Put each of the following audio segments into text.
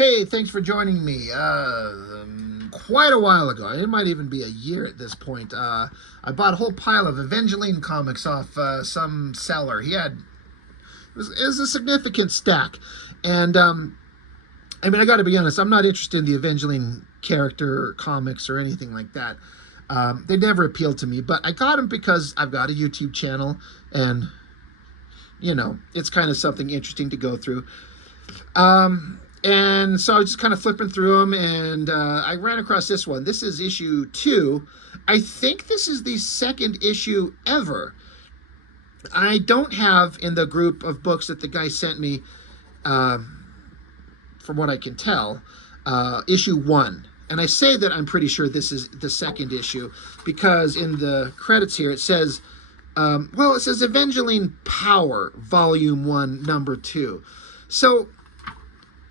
Hey, thanks for joining me. Quite a while ago, it might even be a year at this point, I bought a whole pile of Avengelyne comics off some seller. It was a significant stack. And, I mean, I gotta be honest, I'm not interested in the Avengelyne character comics or anything like that. They never appealed to me, but I got them because I've got a YouTube channel and, it's kind of something interesting to go through. And so I was just kind of flipping through them, and I ran across this one. This is issue 2. I think this is the second issue ever. I don't have in the group of books that the guy sent me, uh, from what I can tell, issue 1. And I say that I'm pretty sure this is the second issue because in the credits here it says, it says Avengelyne Power, Volume 1, Number 2. So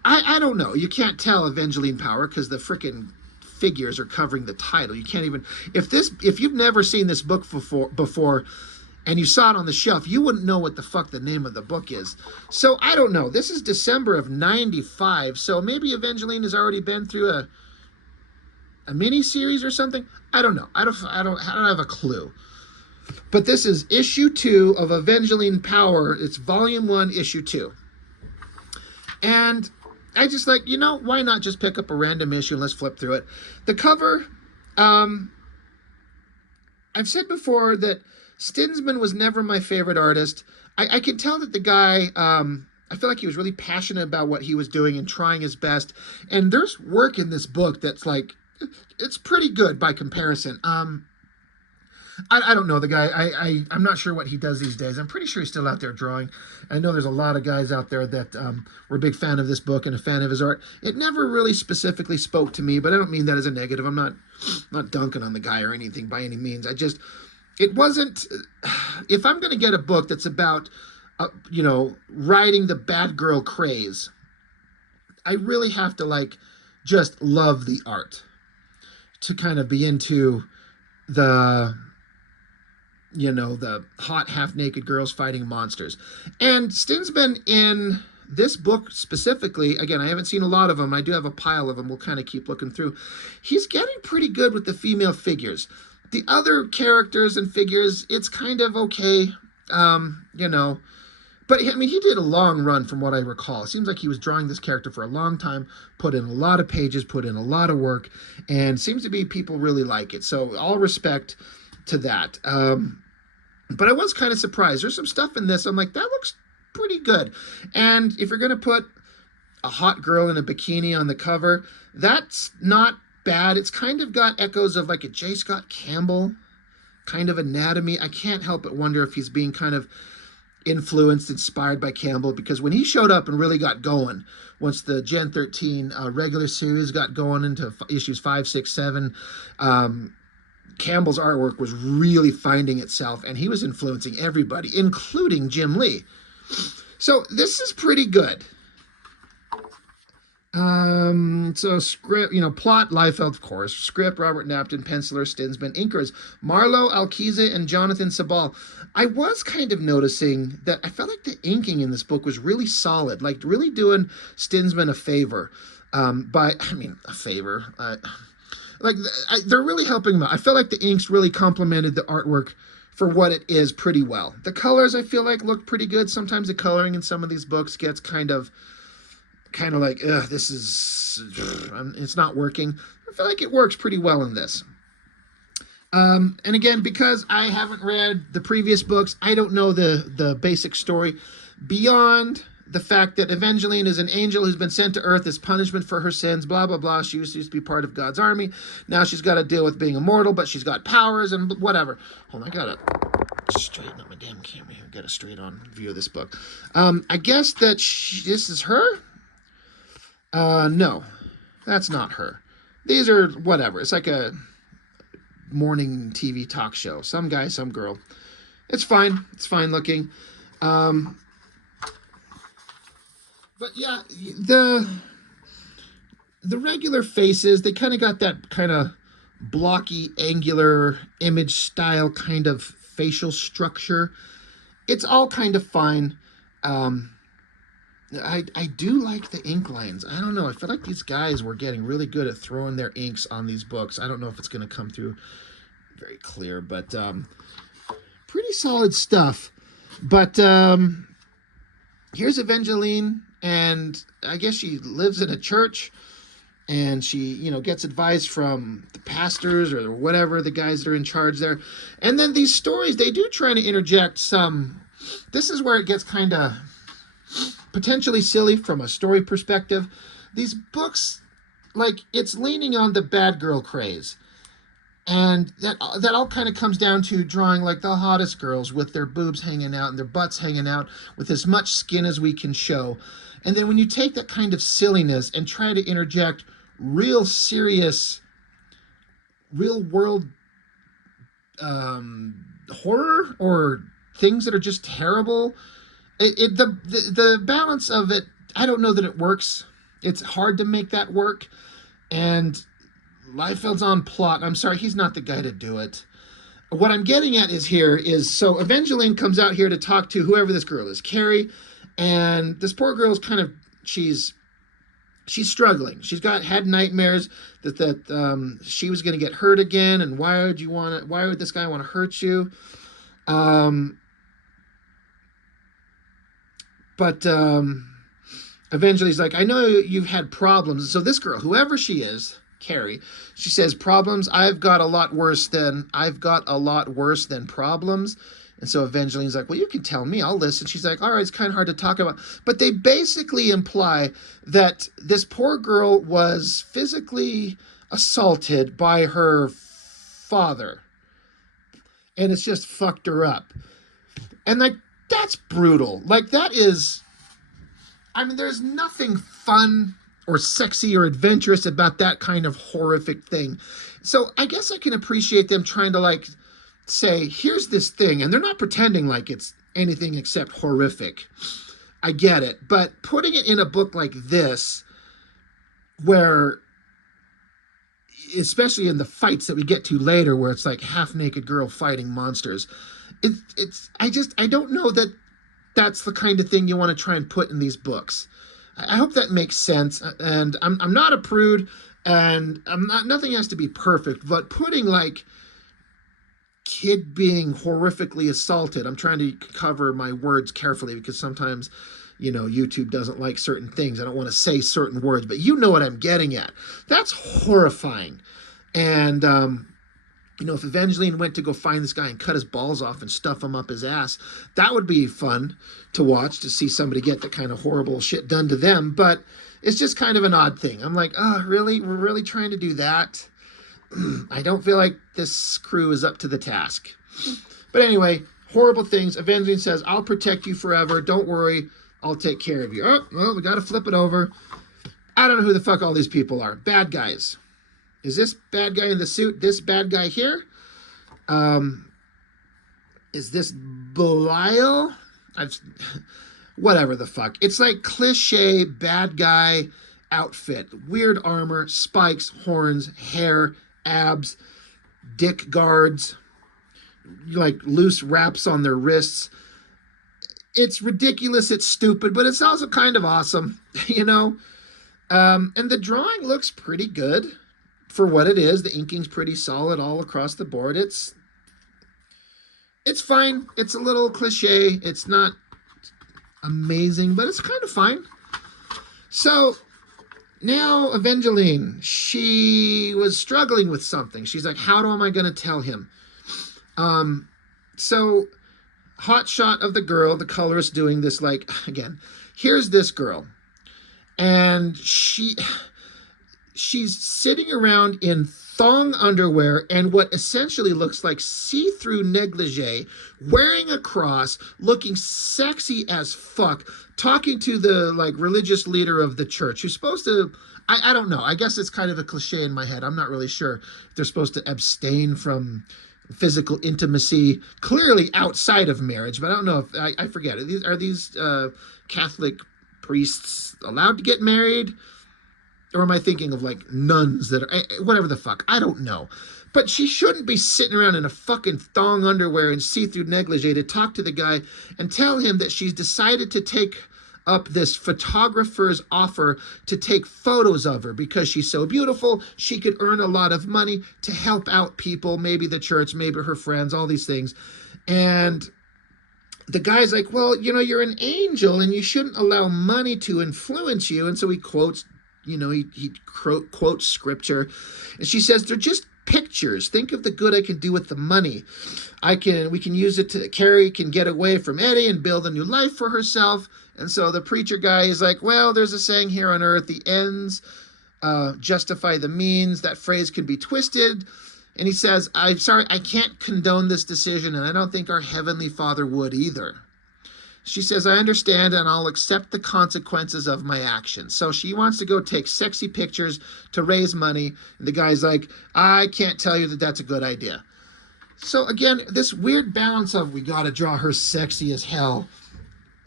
I don't know. You can't tell Avengelyne Power because the freaking figures are covering the title. You can't even if you've never seen this book before and you saw it on the shelf, you wouldn't know what the fuck the name of the book is. So I don't know. This is December of '95, so maybe Avengelyne has already been through a mini series or something. I don't know. I don't have a clue. But this is issue 2 of Avengelyne Power. It's volume 1, issue 2. And I just why not just pick up a random issue and let's flip through it. The cover, I've said before that Stinsman was never my favorite artist. I can tell that the guy, I feel like he was really passionate about what he was doing and trying his best. And there's work in this book that's it's pretty good by comparison. I don't know the guy. I'm not sure what he does these days. I'm pretty sure he's still out there drawing. I know there's a lot of guys out there that were a big fan of this book and a fan of his art. It never really specifically spoke to me, but I don't mean that as a negative. I'm not dunking on the guy or anything by any means. It wasn't. If I'm going to get a book that's about, riding the bad girl craze, I really have to just love the art to kind of be into the hot half-naked girls fighting monsters. And Stinsman in this book specifically, again, I haven't seen a lot of them. I do have a pile of them. We'll kind of keep looking through. He's getting pretty good with the female figures. The other characters and figures, it's kind of okay, But, I mean, he did a long run from what I recall. It seems like he was drawing this character for a long time, put in a lot of pages, put in a lot of work, and seems to be people really like it. So all respect to that. But I was kind of surprised. There's some stuff in this. I'm like, that looks pretty good. And if you're going to put a hot girl in a bikini on the cover, that's not bad. It's kind of got echoes of a J. Scott Campbell kind of anatomy. I can't help but wonder if he's being kind of inspired by Campbell, because when he showed up and really got going, once the Gen 13 regular series got going into issues 5, 6, 7, Campbell's artwork was really finding itself, and he was influencing everybody, including Jim Lee. So this is pretty good. So script, plot, Liefeld, of course. Script, Robert Napton. Penciler, Stinsman. Inkers, Marlo Alquiza and Jonathan Sabal. I was kind of noticing that I felt like the inking in this book was really solid, really doing Stinsman a favor. A favor. They're really helping him out. I feel like the inks really complemented the artwork for what it is pretty well. The colors, I feel like, look pretty good. Sometimes the coloring in some of these books gets kind of it's not working. I feel like it works pretty well in this. And again, because I haven't read the previous books, I don't know the basic story beyond the fact that Avengelyne is an angel who's been sent to Earth as punishment for her sins, blah, blah, blah. She used to be part of God's army. Now she's got to deal with being immortal, but she's got powers and whatever. Hold on, I got to straighten up my damn camera here. Get a straight-on view of this book. I guess that this is her? No, that's not her. These are whatever. It's like a morning TV talk show. Some guy, some girl. It's fine. It's fine looking. But yeah, the regular faces, they kind of got that kind of blocky, angular image style kind of facial structure. It's all kind of fine. I do like the ink lines. I don't know. I feel like these guys were getting really good at throwing their inks on these books. I don't know if it's going to come through very clear, but pretty solid stuff. But here's Avengelyne, and I guess she lives in a church, and she, gets advice from the pastors or whatever, the guys that are in charge there. And then these stories, they do try to interject some. This is where it gets kind of potentially silly from a story perspective. These books, like, it's leaning on the bad girl craze. And that all kind of comes down to drawing like the hottest girls with their boobs hanging out and their butts hanging out with as much skin as we can show. And then when you take that kind of silliness and try to interject real serious, real world horror or things that are just terrible, the balance of it, I don't know that it works. It's hard to make that work. And Liefeld's on plot. I'm sorry, he's not the guy to do it. What I'm getting at is so Avengelyne comes out here to talk to whoever this girl is, Carrie, and this poor girl's kind of, she's struggling. She's had nightmares that she was going to get hurt again, and why would this guy want to hurt you? But Avengelyne's like, I know you've had problems. So this girl, whoever she is, Carrie, she says, problems, I've got a lot worse than problems. And so Avengelyne's like, well, you can tell me, I'll listen. She's like, all right, it's kind of hard to talk about. But they basically imply that this poor girl was physically assaulted by her father. And it's just fucked her up. And like, that's brutal. Like, that is, I mean, there's nothing fun or sexy or adventurous about that kind of horrific thing. So I guess I can appreciate them trying to like say, here's this thing, and they're not pretending like it's anything except horrific. I get it. But putting it in a book like this, where, especially in the fights that we get to later, where it's like half-naked girl fighting monsters, I don't know that that's the kind of thing you want to try and put in these books. I hope that makes sense. And I'm not a prude, and nothing has to be perfect, but putting like kid being horrifically assaulted, I'm trying to cover my words carefully because sometimes, YouTube doesn't like certain things. I don't want to say certain words, but you know what I'm getting at. That's horrifying. And, if Avengelyne went to go find this guy and cut his balls off and stuff him up his ass, that would be fun to watch, to see somebody get that kind of horrible shit done to them. But it's just kind of an odd thing. I'm like, oh, really? We're really trying to do that? I don't feel like this crew is up to the task. But anyway, horrible things. Avengelyne says, I'll protect you forever. Don't worry. I'll take care of you. Oh, well, we got to flip it over. I don't know who the fuck all these people are. Bad guys. Is this bad guy in the suit this bad guy here? Is this Belial? Whatever the fuck. It's like cliche bad guy outfit. Weird armor, spikes, horns, hair, abs, dick guards, like loose wraps on their wrists. It's ridiculous, it's stupid, but it's also kind of awesome, And the drawing looks pretty good. For what it is, the inking's pretty solid all across the board. It's fine. It's a little cliche. It's not amazing, but it's kind of fine. So now Avengelyne, she was struggling with something. She's like, how am I going to tell him? So hot shot of the girl, the colorist doing this, like, again, here's this girl. And she's sitting around in thong underwear and what essentially looks like see-through negligee, wearing a cross, looking sexy as fuck, talking to the like religious leader of the church, who's supposed to, I don't know, I guess it's kind of a cliche in my head. I'm not really sure if they're supposed to abstain from physical intimacy, clearly outside of marriage, but I don't know if, I forget, are these Catholic priests allowed to get married? Or am I thinking of like nuns that are, whatever the fuck, I don't know. But she shouldn't be sitting around in a fucking thong underwear and see-through negligee to talk to the guy and tell him that she's decided to take up this photographer's offer to take photos of her because she's so beautiful. She could earn a lot of money to help out people, maybe the church, maybe her friends, all these things. And the guy's like, well, you're an angel and you shouldn't allow money to influence you. And so he quotes, he quotes scripture. And she says, they're just pictures. Think of the good I can do with the money. We can use it to Carrie can get away from Eddie and build a new life for herself. And so the preacher guy is like, well, there's a saying here on earth, the ends justify the means. That phrase can be twisted. And he says, I'm sorry, I can't condone this decision, and I don't think our Heavenly Father would either. She says, I understand, and I'll accept the consequences of my actions. So she wants to go take sexy pictures to raise money. And the guy's like, I can't tell you that that's a good idea. So again, this weird balance of we got to draw her sexy as hell.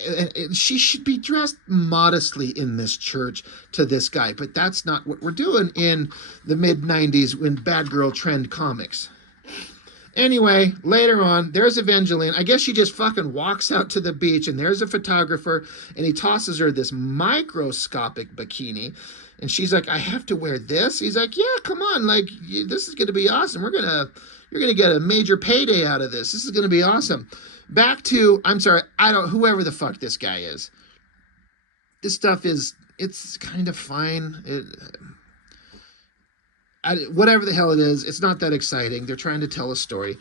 And she should be dressed modestly in this church to this guy, but that's not what we're doing in the mid-90s in bad girl trend comics. Anyway, later on, there's Avengelyne. I guess she just fucking walks out to the beach, and there's a photographer, and he tosses her this microscopic bikini, and she's like, I have to wear this? He's like, yeah, come on, like, this is going to be awesome. You're going to get a major payday out of this. This is going to be awesome. Back to, I'm sorry, whoever the fuck this guy is. This stuff it's kind of fine. Whatever the hell it is, it's not that exciting. They're trying to tell a story.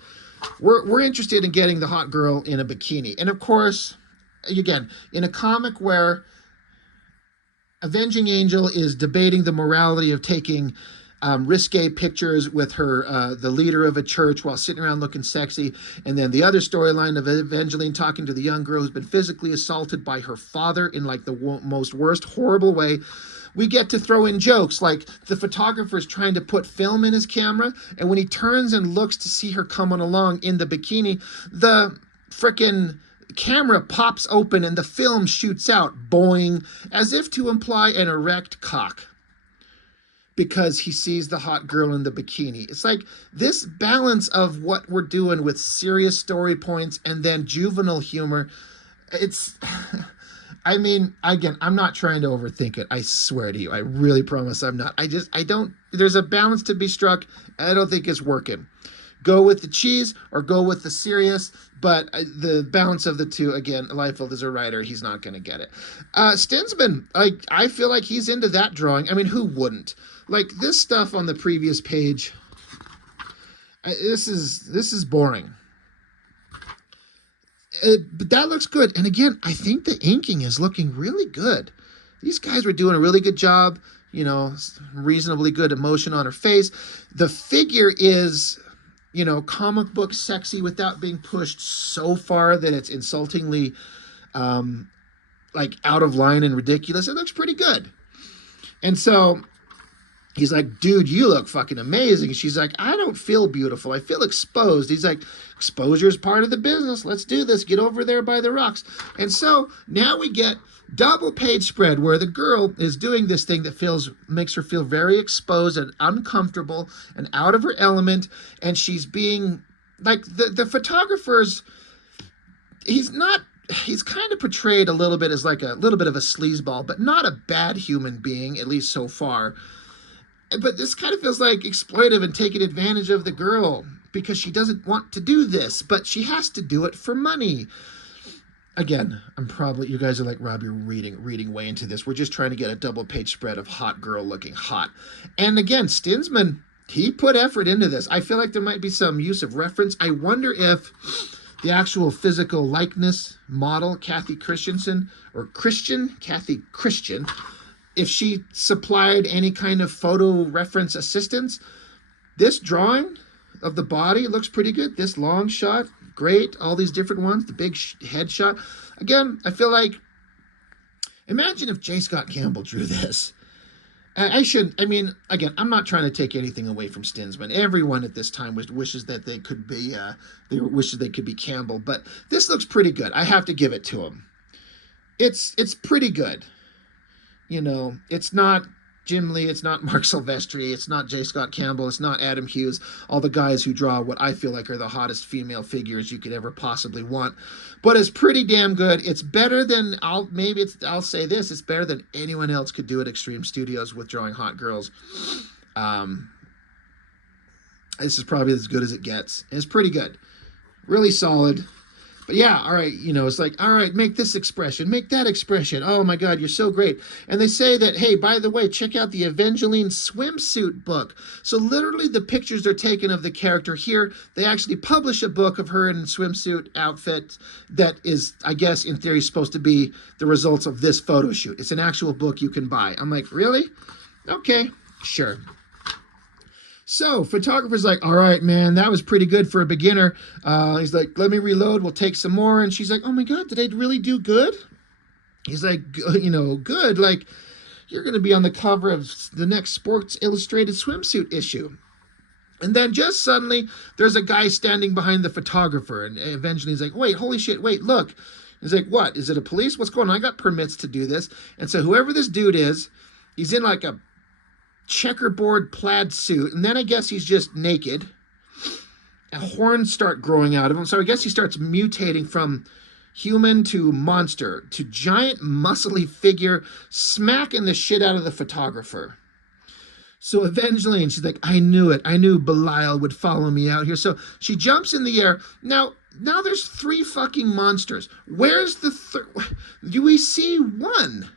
We're interested in getting the hot girl in a bikini. And of course, again, in a comic where Avenging Angel is debating the morality of taking risque pictures with her, the leader of a church, while sitting around looking sexy. And then the other storyline of Avengelyne talking to the young girl who's been physically assaulted by her father in like the most worst, horrible way. We get to throw in jokes like the photographer's trying to put film in his camera, and when he turns and looks to see her coming along in the bikini, the frickin' camera pops open and the film shoots out, boing, as if to imply an erect cock, because he sees the hot girl in the bikini. It's like this balance of what we're doing with serious story points and then juvenile humor. It's, I mean, again, I'm not trying to overthink it. I swear to you. I really promise I'm not. There's a balance to be struck. I don't think it's working. Go with the cheese or go with the serious, but the balance of the two, again, Liefeld is a writer. He's not going to get it. Stinsman, I feel like he's into that drawing. I mean, who wouldn't? Like this stuff on the previous page, this is boring. But that looks good. And again, I think the inking is looking really good. These guys were doing a really good job, reasonably good emotion on her face. The figure is, comic book sexy without being pushed so far that it's insultingly like out of line and ridiculous. It looks pretty good. And so he's like, dude, you look fucking amazing. She's like, I don't feel beautiful. I feel exposed. He's like, exposure is part of the business. Let's do this. Get over there by the rocks. And so now we get double page spread where the girl is doing this thing that makes her feel very exposed and uncomfortable and out of her element. And she's being like the photographer's, he's kind of portrayed a little bit as like a little bit of a sleazeball, but not a bad human being, at least so far. But this kind of feels like exploitive and taking advantage of the girl because she doesn't want to do this, but she has to do it for money. Again, you guys are like, Rob, you're reading way into this. We're just trying to get a double page spread of hot girl looking hot. And again, Stinsman, he put effort into this. I feel like there might be some use of reference. I wonder if the actual physical likeness model, Kathy Christian, if she supplied any kind of photo reference assistance. This drawing of the body looks pretty good. This long shot, great. All these different ones, the big head shot. Again, I feel like, imagine if J. Scott Campbell drew this. Again, I'm not trying to take anything away from Stinsman. Everyone at this time wishes that they could be Campbell, but this looks pretty good. I have to give it to him. It's pretty good. It's not Jim Lee, it's not Mark Silvestri, it's not J. Scott Campbell, it's not Adam Hughes, all the guys who draw what I feel like are the hottest female figures you could ever possibly want. But it's pretty damn good. It's better than I'll say this, it's better than anyone else could do at Extreme Studios with drawing hot girls. This is probably as good as it gets. It's pretty good. Really solid. But yeah, all right, it's like, all right, make this expression, make that expression. Oh my God, you're so great. And they say that, hey, by the way, check out the Avengelyne swimsuit book. So literally the pictures are taken of the character here. They actually publish a book of her in a swimsuit outfit that is, I guess, in theory, supposed to be the results of this photo shoot. It's an actual book you can buy. I'm like, really? Okay, sure. So photographer's like, all right, man, that was pretty good for a beginner. He's like, let me reload. We'll take some more. And she's like, oh my God, did I really do good? He's like, good. Like, you're going to be on the cover of the next Sports Illustrated swimsuit issue. And then just suddenly there's a guy standing behind the photographer. And eventually he's like, wait, holy shit, wait, look. He's like, what? Is it a police? What's going on? I got permits to do this. And so whoever this dude is, he's in like a checkerboard plaid suit, and then I guess he's just naked. Horns start growing out of him, so I guess he starts mutating from human to monster to giant muscly figure, smacking the shit out of the photographer. So Avengelyne, she's like, I knew it. I knew Belial would follow me out here. So she jumps in the air. Now there's 3 fucking monsters. Where's the third? Do we see one?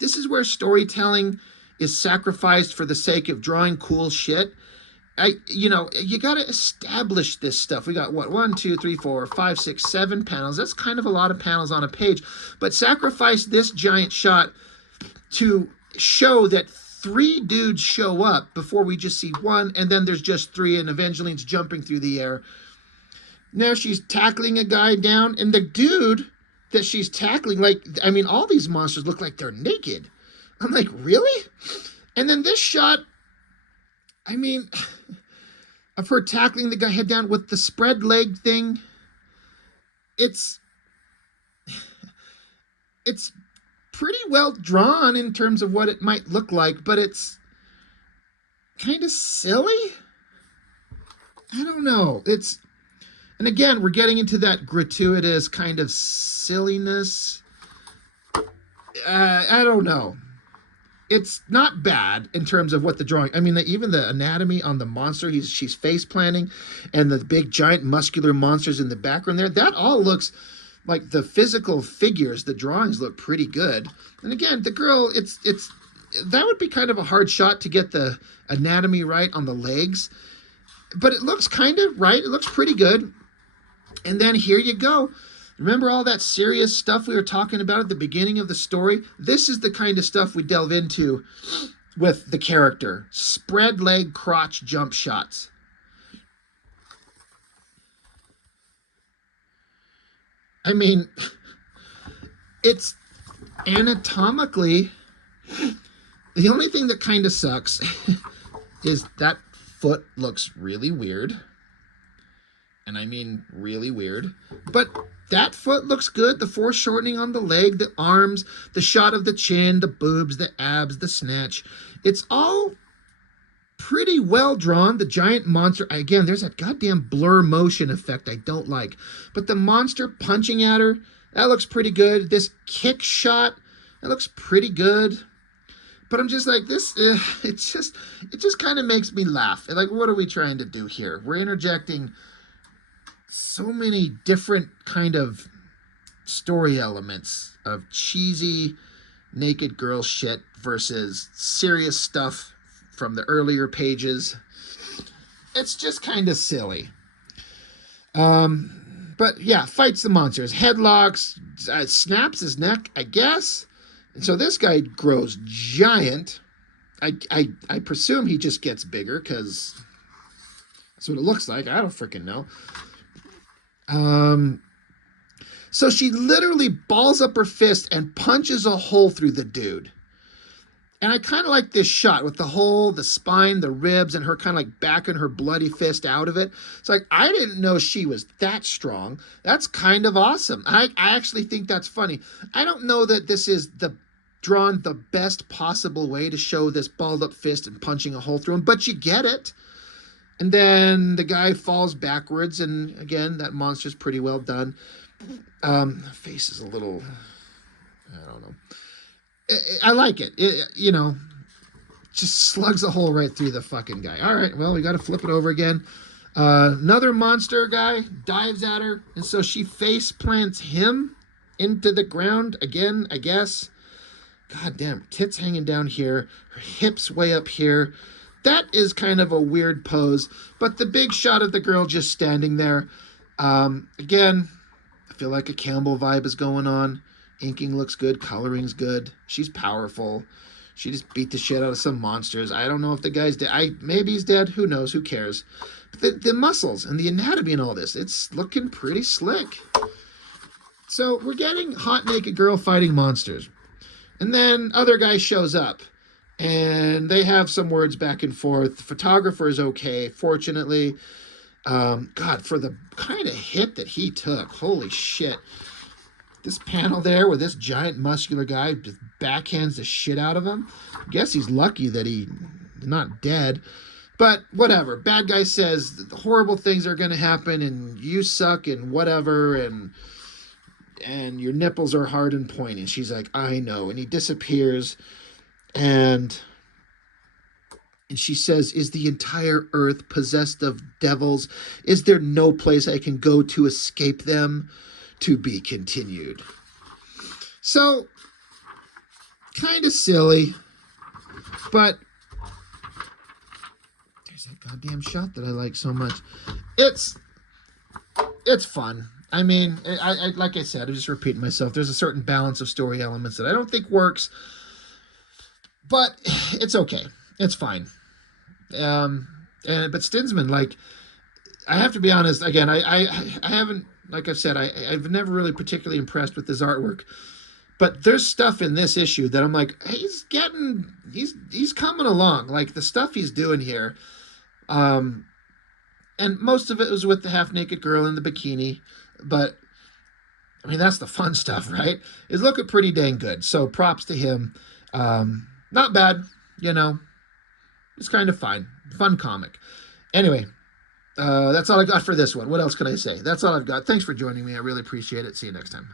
This is where storytelling is sacrificed for the sake of drawing cool shit. You got to establish this stuff. We got what, 1, 2, 3, 4, 5, 6, 7 panels. That's kind of a lot of panels on a page. But sacrifice this giant shot to show that 3 dudes show up before we just see one, and then there's just 3, and Avengelyne's jumping through the air. Now she's tackling a guy down, and the dude that she's tackling, all these monsters look like they're naked. I'm like, really? And then this shot, of her tackling the guy head down with the spread leg thing, it's pretty well drawn in terms of what it might look like, but it's kind of silly. I don't know. And again, we're getting into that gratuitous kind of silliness. I don't know. It's not bad in terms of what the drawing. Even the anatomy on the monster she's face planting, and the big giant muscular monsters in the background there, that all looks like the physical figures. The drawings look pretty good. And again, the girl, that would be kind of a hard shot to get the anatomy right on the legs, but it looks kind of right. It looks pretty good. And then here you go. Remember all that serious stuff we were talking about at the beginning of the story? This is the kind of stuff we delve into with the character. Spread leg crotch jump shots. It's anatomically, the only thing that kind of sucks is that foot looks really weird. And I mean really weird. But that foot looks good. The foreshortening on the leg, the arms, the shot of the chin, the boobs, the abs, the snatch. It's all pretty well drawn. The giant monster, again, there's that goddamn blur motion effect I don't like. But the monster punching at her, that looks pretty good. This kick shot, that looks pretty good. But I'm just like, it just kind of makes me laugh. Like, what are we trying to do here? We're interjecting so many different kind of story elements of cheesy naked girl shit versus serious stuff from the earlier pages. It's just kind of silly. But yeah, fights the monsters, headlocks, snaps his neck, I guess. And so this guy grows giant. I presume he just gets bigger because that's what it looks like. I don't freaking know. So she literally balls up her fist and punches a hole through the dude. And I kind of like this shot with the hole, the spine, the ribs, and her kind of like backing her bloody fist out of it. It's like, I didn't know she was that strong. That's kind of awesome. I actually think that's funny. I don't know that this is the drawn the best possible way to show this balled up fist and punching a hole through him, but you get it. And then the guy falls backwards, and again, that monster's pretty well done. Face is a little, I don't know. I like it. Just slugs a hole right through the fucking guy. All right, well, we got to flip it over again. Another monster guy dives at her, and so she face plants him into the ground again, I guess. God damn, tits hanging down here, her hips way up here. That is kind of a weird pose, but the big shot of the girl just standing there. Again, I feel like a Campbell vibe is going on. Inking looks good, coloring's good. She's powerful. She just beat the shit out of some monsters. I don't know if the guy's dead. Maybe he's dead. Who knows? Who cares? But the muscles and the anatomy and all this, it's looking pretty slick. So we're getting hot naked girl fighting monsters. And then other guy shows up. And they have some words back and forth. The photographer is okay, fortunately. God, for the kind of hit that he took, holy shit. This panel there with this giant muscular guy just backhands the shit out of him. I guess he's lucky that he's not dead. But whatever. Bad guy says horrible things are going to happen and you suck and whatever and your nipples are hard and pointy. She's like, I know. And he disappears. And she says, is the entire earth possessed of devils? Is there no place I can go to escape them? To be continued. So, kind of silly, but there's that goddamn shot that I like so much. It's fun. I mean, I like I said, I'm just repeating myself. There's a certain balance of story elements that I don't think works, but it's okay. It's fine. But Stinsman, like, I have to be honest. Again, I haven't. Like I've said, I've never really particularly impressed with his artwork. But there's stuff in this issue that I'm like, he's coming along. Like the stuff he's doing here. And most of it was with the half-naked girl in the bikini. But, I mean, that's the fun stuff, right? It's looking pretty dang good. So props to him. Not bad, It's kind of fine. Fun comic. Anyway. That's all I got for this one. What else can I say? That's all I've got. Thanks for joining me. I really appreciate it. See you next time.